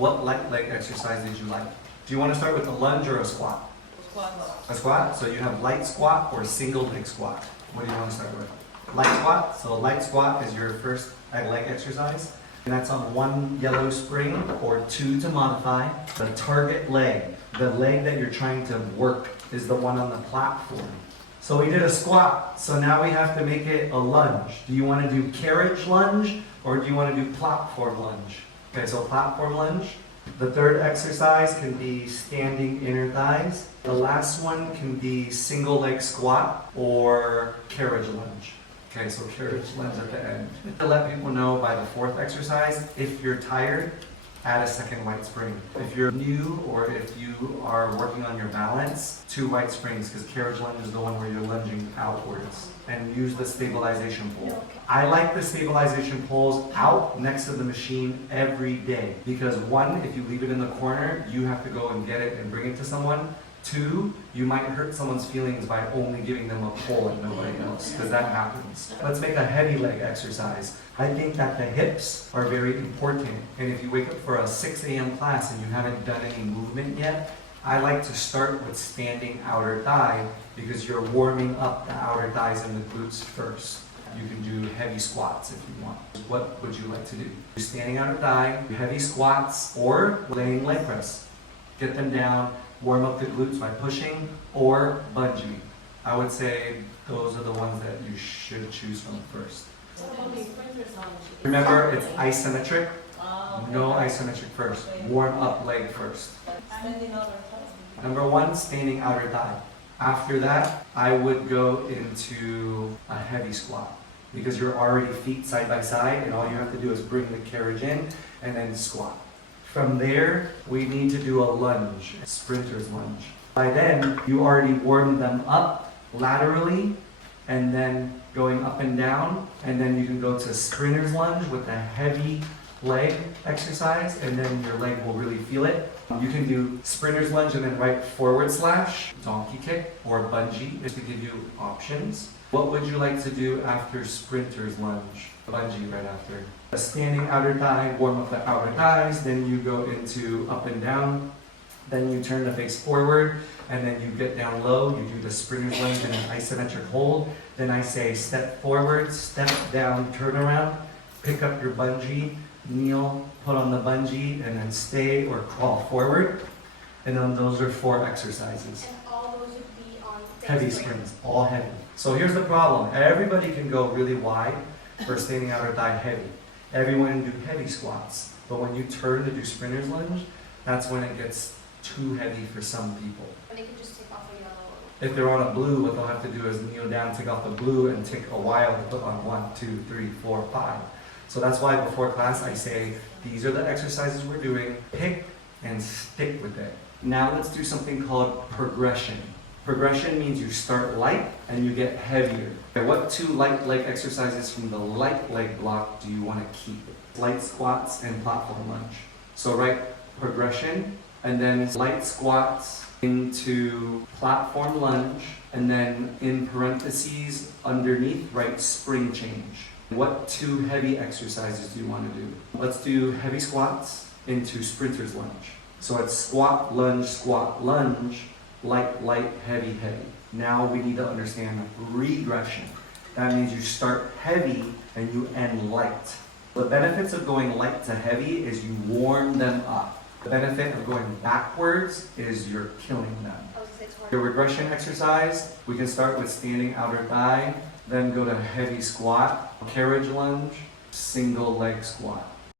What light leg exercise did you like? Do you want to start with a lunge or a squat? Squat. A squat? So you have light squat or single leg squat. What do you want to start with? Light squat. So a light squat is your first leg exercise. And that's on one yellow spring or two to modify. The target leg, the leg that you're trying to work, is the one on the platform. So we did a squat, so now we have to make it a lunge. Do you want to do carriage lunge or do you want to do platform lunge? Okay, so platform lunge. The third exercise can be standing inner thighs. The last one can be single leg squat or carriage lunge. Okay, so carriage lunge at the end. To let people know by the fourth exercise, if you're tired, add a second white spring. If you're new or if you are working on your balance, 2 white springs, because carriage lunge is the one where you're lunging outwards. And use the stabilization pole. I like the stabilization poles out next to the machine every day. Because 1, if you leave it in the corner, you have to go and get it and bring it to someone. 2, you might hurt someone's feelings by only giving them a pole and nobody else, because that happens. Let's make a heavy leg exercise. I think that the hips are very important, and if you wake up for a 6 a.m. class and you haven't done any movement yet, I like to start with standing outer thigh because you're warming up the outer thighs and the glutes first. You can do heavy squats if you want. What would you like to do? Standing outer thigh, heavy squats, or laying leg press. Get them down. Warm up the glutes by pushing, or bungee. I would say those are the ones that you should choose from first. Remember, it's isometric. No isometric first. Warm up leg first. Number 1, standing outer thigh. After that, I would go into a heavy squat because you're already feet side by side and all you have to do is bring the carriage in and then squat. From there, we need to do a lunge, a sprinter's lunge. By then, you already warmed them up laterally and then going up and down. And then you can go to sprinter's lunge with a heavy leg exercise and then your leg will really feel it. You can do sprinter's lunge and then right forward slash, donkey kick, or bungee just to give you options. What would you like to do after sprinter's lunge? Bungee right after. A standing outer thigh, warm up the outer thighs, then you go into up and down, then you turn the face forward, and then you get down low, you do the sprinter's lunge and an isometric hold. Then I say step forward, step down, turn around, pick up your bungee, kneel, put on the bungee, and then stay or crawl forward. And then those are 4 exercises. And all those would be on heavy springs, all heavy. So here's the problem. Everybody can go really wide for standing outer thigh heavy. Everyone can do heavy squats. But when you turn to do sprinter's lunge, that's when it gets too heavy for some people. And they can just take off a yellow. If they're on a blue, what they'll have to do is kneel down, take off the blue, and take a while to put on 1, 2, 3, 4, 5. So that's why before class I say, these are the exercises we're doing, pick and stick with it. Now let's do something called progression. Progression means you start light and you get heavier. Okay, what 2 light leg exercises from the light leg block do you want to keep? Light squats and platform lunge. So write progression and then light squats into platform lunge and then in parentheses underneath write spring change. What 2 heavy exercises do you want to do? Let's do heavy squats into sprinter's lunge. So it's squat, lunge, light, light, heavy, heavy. Now we need to understand regression. That means you start heavy and you end light. The benefits of going light to heavy is you warm them up. The benefit of going backwards is you're killing them. Your regression exercise, we can start with standing outer thigh, then go to heavy squat, carriage lunge, single leg squat.